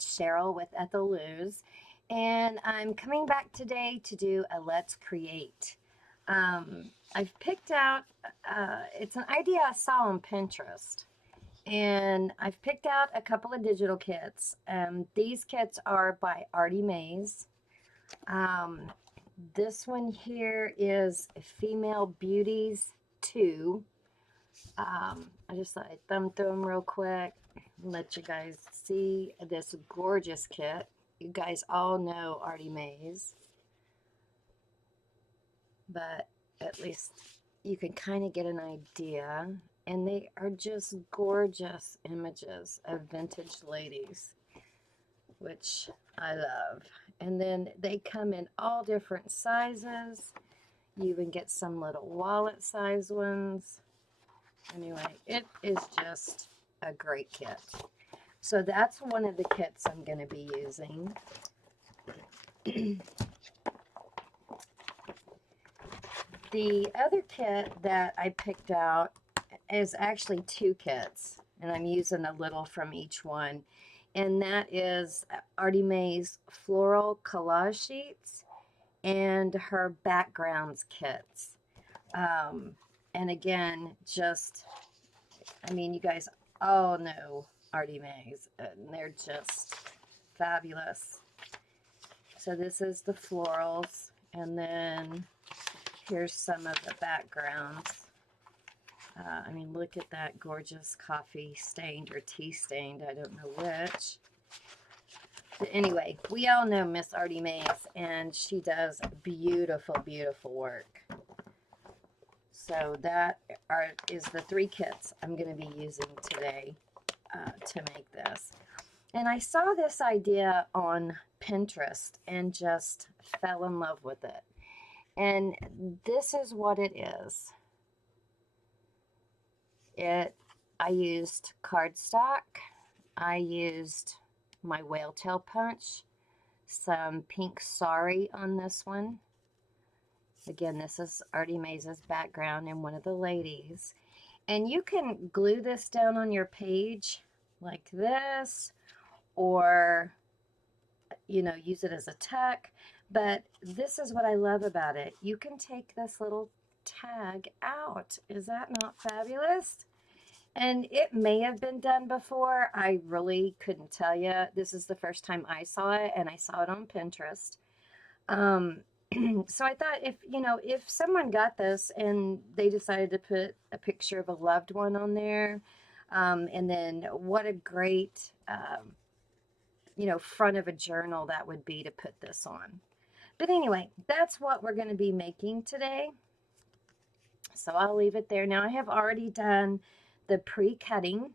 it's Cheryl with Ethel Luz, and I'm coming back today to do a Let's Create. I've picked out, it's an idea I saw on Pinterest, and I've picked out a couple of digital kits. These kits are by Artymaze. This one here is Female Beauties 2. I just thought I'd thumb through them real quick, let you guys see this gorgeous kit. You guys all know Artymaze, but at least you can kind of get an idea. And they are just gorgeous images of vintage ladies, which I love. And then they come in all different sizes. You even get some little wallet size ones. Anyway, it is just a great kit. So that's one of the kits I'm going to be using. The other kit that I picked out is actually two kits, and I'm using a little from each one. And that is Artymaze Floral Collage Sheets and her Backgrounds kits. And again, just, I mean, you guys all know Artymaze, and they're just fabulous. So this is the florals, and then here's some of the backgrounds. I mean, look at that gorgeous coffee stained or tea stained, I don't know which. But anyway, we all know Miss Artymaze, and she does beautiful, beautiful work. So that is the three kits I'm going to be using today to make this. And I saw this idea on Pinterest and just fell in love with it. And this is what it is. I used cardstock. I used my whale tail punch, some pink SARI on this one. Again, this is Artymaze's background and one of the ladies. And you can glue this down on your page like this, or, you know, use it as a tuck. But this is what I love about it. You can take this little tag out. Is that not fabulous? And it may have been done before. I really couldn't tell you. This is the first time I saw it, and I saw it on Pinterest. So I thought, if someone got this and they decided to put a picture of a loved one on there, and then what a great, front of a journal that would be to put this on. But anyway, that's what we're going to be making today. So I'll leave it there. Now I have already done the pre-cutting.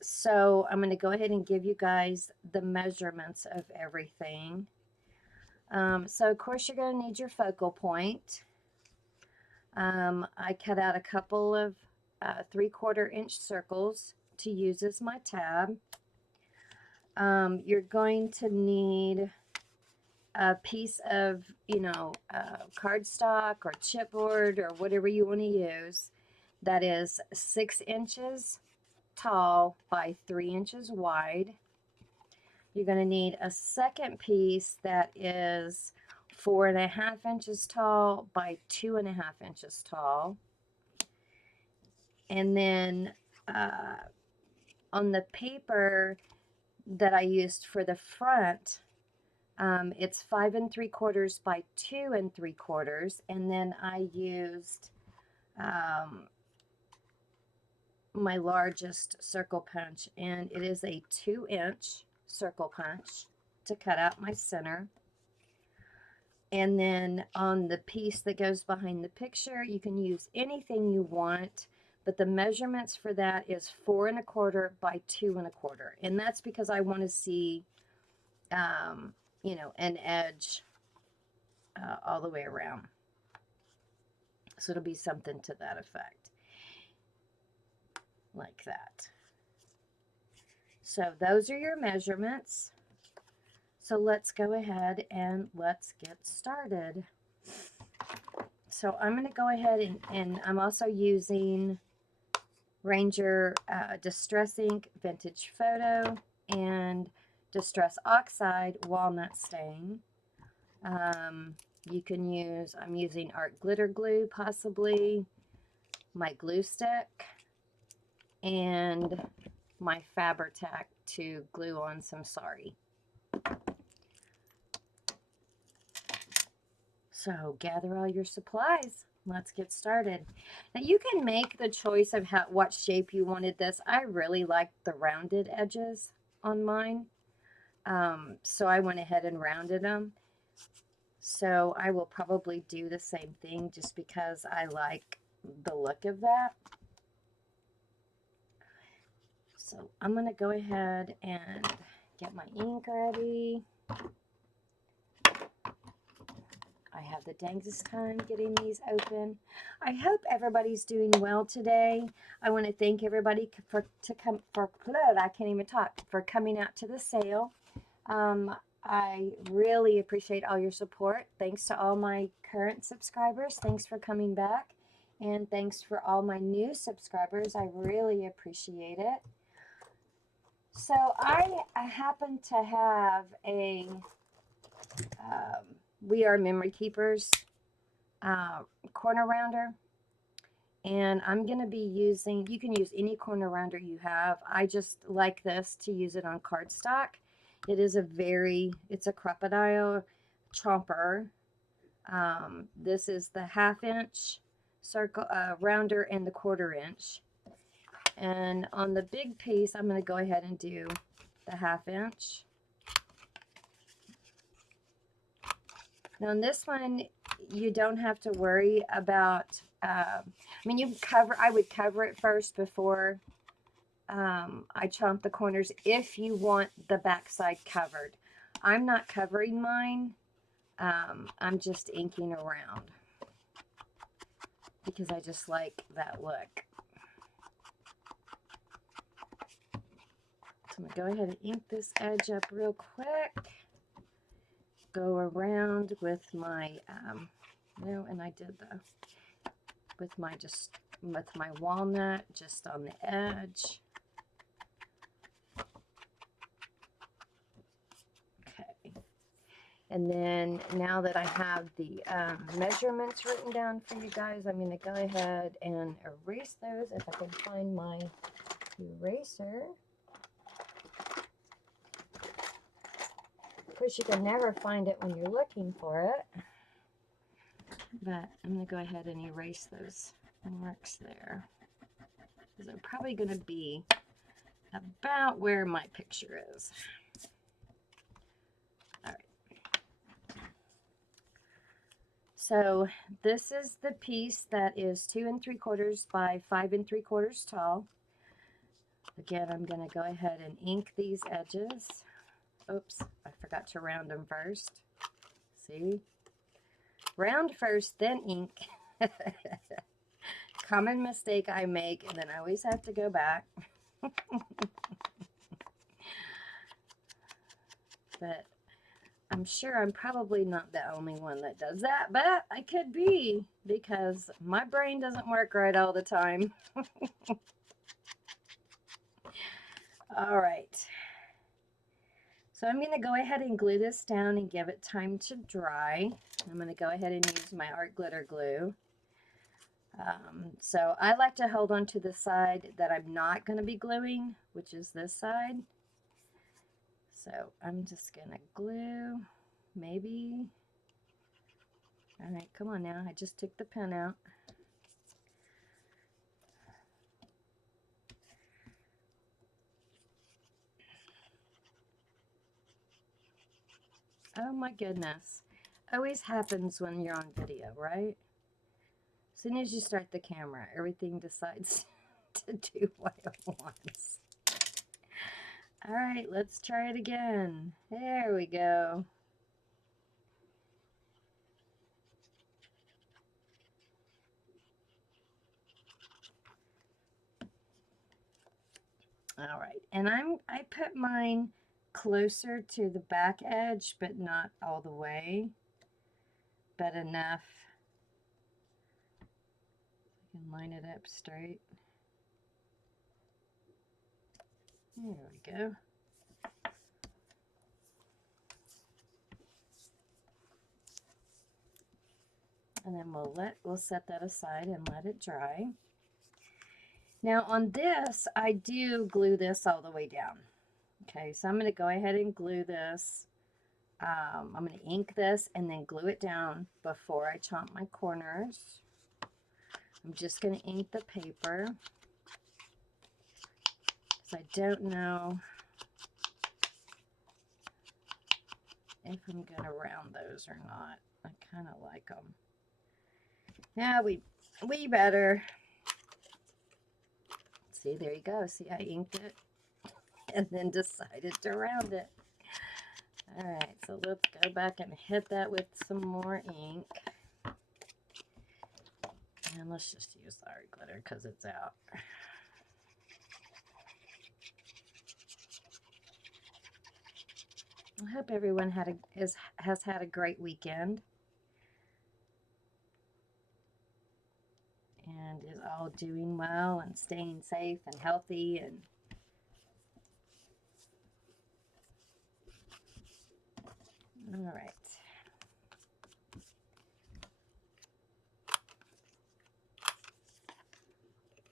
So I'm going to go ahead and give you guys the measurements of everything. So of course you're going to need your focal point. I cut out a couple of 3/4 inch circles to use as my tab. You're going to need a piece of, cardstock or chipboard or whatever you want to use that is 6 inches tall by 3 inches wide. You're going to need a second piece that is 4.5 inches tall by 2.5 inches tall. And then on the paper that I used for the front, it's 5 3/4 by 2 3/4, and then I used my largest circle punch, and it is a 2-inch circle punch to cut out my center. And then on the piece that goes behind the picture, you can use anything you want, but the measurements for that is 4 1/4 by 2 1/4, and that's because I want to see an edge all the way around. So it'll be something to that effect, like that. So those are your measurements. So let's go ahead and let's get started. So I'm going to go ahead and I'm also using Ranger Distress Ink Vintage Photo and Distress Oxide Walnut Stain. You can use, I'm using art glitter glue possibly, my glue stick, and my Fabri-Tac to glue on some SARI. So gather all your supplies. Let's get started. Now you can make the choice of what shape you wanted this. I really liked the rounded edges on mine. So I went ahead and rounded them. So I will probably do the same thing just because I like the look of that. So I'm going to go ahead and get my ink ready. I have the dangest time getting these open. I hope everybody's doing well today. I want to thank everybody for coming out to the sale. I really appreciate all your support. Thanks to all my current subscribers. Thanks for coming back. And thanks for all my new subscribers. I really appreciate it. So I happen to have a We Are Memory Keepers corner rounder. And I'm going to be using, you can use any corner rounder you have. I just like this to use it on cardstock. It is it's a crocodile chomper. This is the 1/2 inch circle rounder and the 1/4 inch. And on the big piece, I'm going to go ahead and do the 1/2 inch. Now on this one, you don't have to worry about, I would cover it first before I chomp the corners if you want the backside covered. I'm not covering mine. I'm just inking around because I just like that look. So I'm going to go ahead and ink this edge up real quick. Go around with my, with my walnut just on the edge. Okay. And then now that I have the measurements written down for you guys, I'm going to go ahead and erase those if I can find my eraser. Of course, you can never find it when you're looking for it. But I'm going to go ahead and erase those marks there. Because they're probably going to be about where my picture is. All right. So this is the piece that is 2 3/4 by 5 3/4 tall. Again, I'm going to go ahead and ink these edges. Oops, I forgot to round them first. See? Round first, then ink. Common mistake I make, and then I always have to go back. But I'm sure I'm probably not the only one that does that, but I could be because my brain doesn't work right all the time. All right. So I'm going to go ahead and glue this down and give it time to dry. I'm going to go ahead and use my art glitter glue. So I like to hold on to the side that I'm not going to be gluing, which is this side. So I'm just going to glue, maybe. All right, come on now. I just took the pen out. Oh my goodness. Always happens when you're on video, right? As soon as you start the camera, everything decides to do what it wants. All right, let's try it again. There we go. All right, and I put mine closer to the back edge, but not all the way, but enough. I can line it up straight. There we go. And then we'll set that aside and let it dry. Now on this, I do glue this all the way down. Okay, so I'm going to go ahead and glue this. I'm going to ink this and then glue it down before I chomp my corners. I'm just going to ink the paper because I don't know if I'm going to round those or not. I kind of like them. Yeah, we better. See, there you go. See, I inked it and then decided to round it. All right, so let's go back and hit that with some more ink. And let's just use SARI glitter because it's out. I hope everyone has had a great weekend and is all doing well and staying safe and healthy. And all right.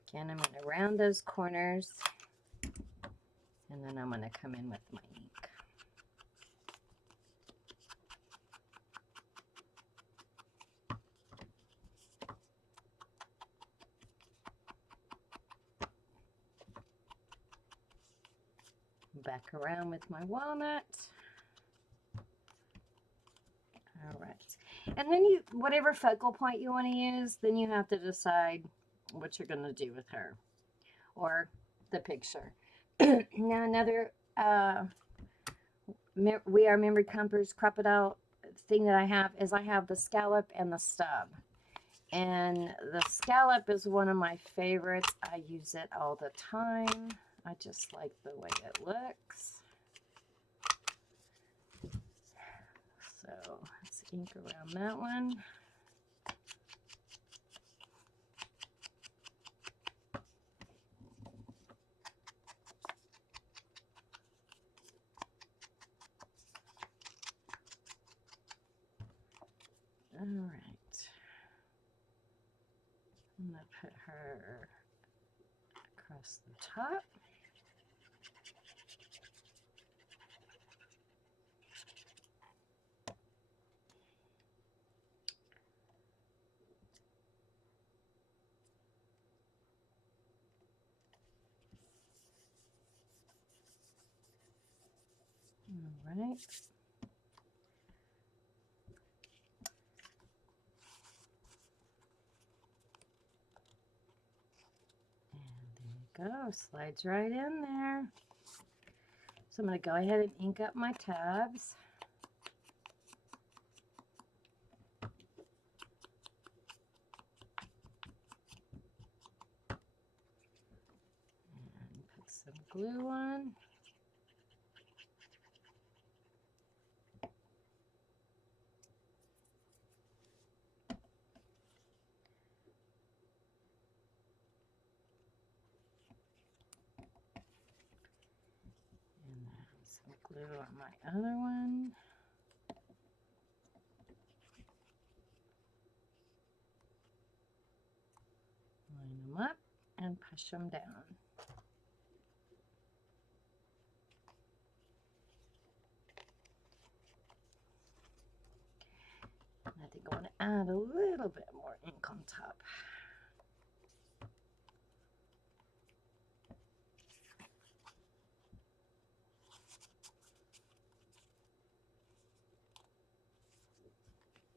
Again, I'm going to round those corners and then I'm going to come in with my ink. Back around with my walnut. All right. And then whatever focal point you want to use, then you have to decide what you're going to do with her or the picture. Now another We Are Memory Compass crocodile thing that I have is I have the scallop and the stub. And the scallop is one of my favorites. I use it all the time. I just like the way it looks. So let's ink around that one. All right. I'm going to put her across the top. All right. And there you go. Slides right in there. So I'm going to go ahead and ink up my tabs. And put some glue on. Some glue on my other one. Line them up and push them down. I think I want to add a little bit more ink on top.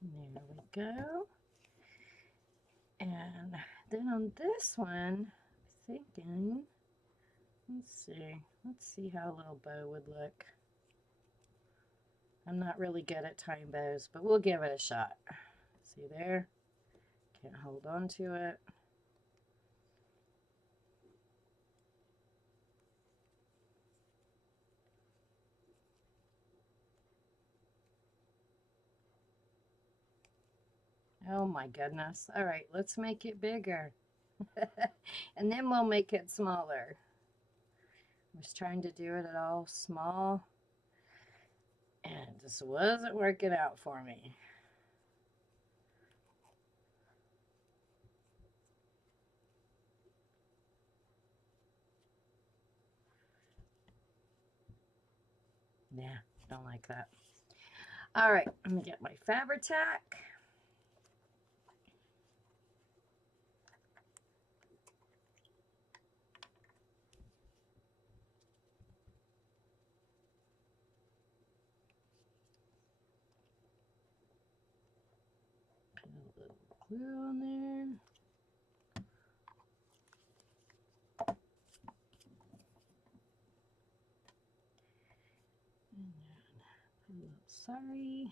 There we go. And then on this one, I'm thinking, let's see how a little bow would look. I'm not really good at tying bows, but we'll give it a shot. See there? Can't hold on to it. Oh my goodness. All right, let's make it bigger. And then we'll make it smaller. I was trying to do it at all small, and it just wasn't working out for me. Nah, don't like that. All right, I'm gonna get my Fabri-Tac. Put a little glue on there. And then put a little SARI.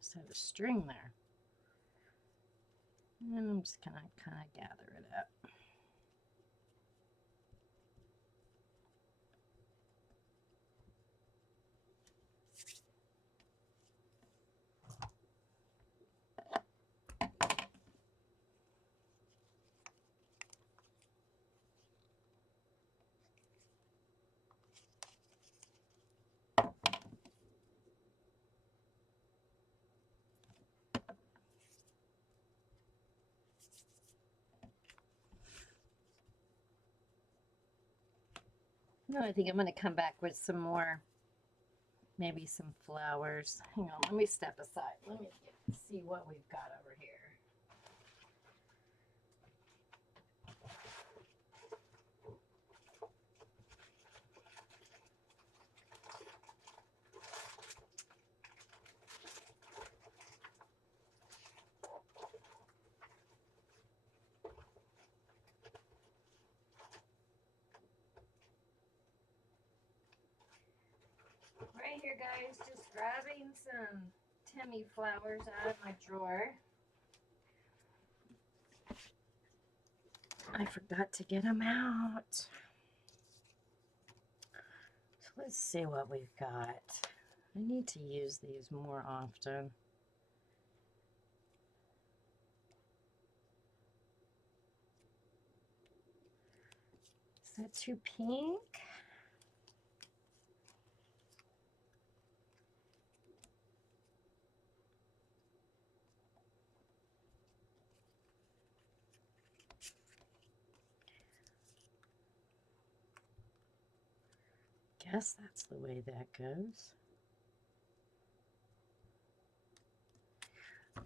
Just have a string there. And I'm just gonna kind of gather it up. No, I think I'm going to come back with some more, maybe some flowers. Hang on, let me step aside. Let me see what we've got over here. Right here, guys, just grabbing some Tammy flowers out of my drawer. I forgot to get them out. So let's see what we've got. I need to use these more often. Is that too pink? Guess that's the way that goes.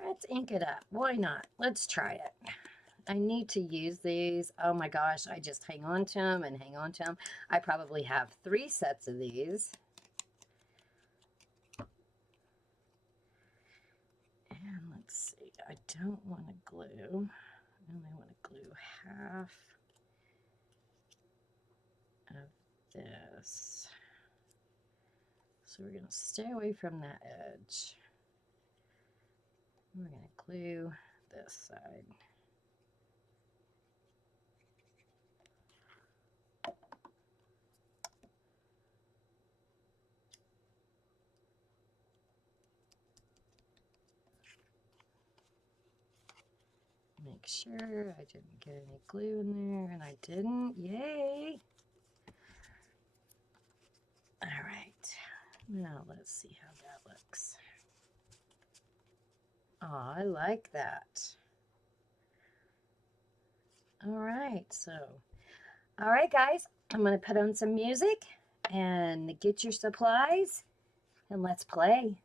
Let's ink it up. Why not? Let's try it. I need to use these. Oh my gosh, I just hang on to them and hang on to them. I probably have 3 sets of these. And let's see, I don't want to glue. I only want to glue half of this. So we're going to stay away from that edge. We're going to glue this side. Make sure I didn't get any glue in there, and I didn't. Yay! All right, now let's see how that looks. Oh, I like that. All right, all right, guys, I'm going to put on some music and get your supplies, and let's play.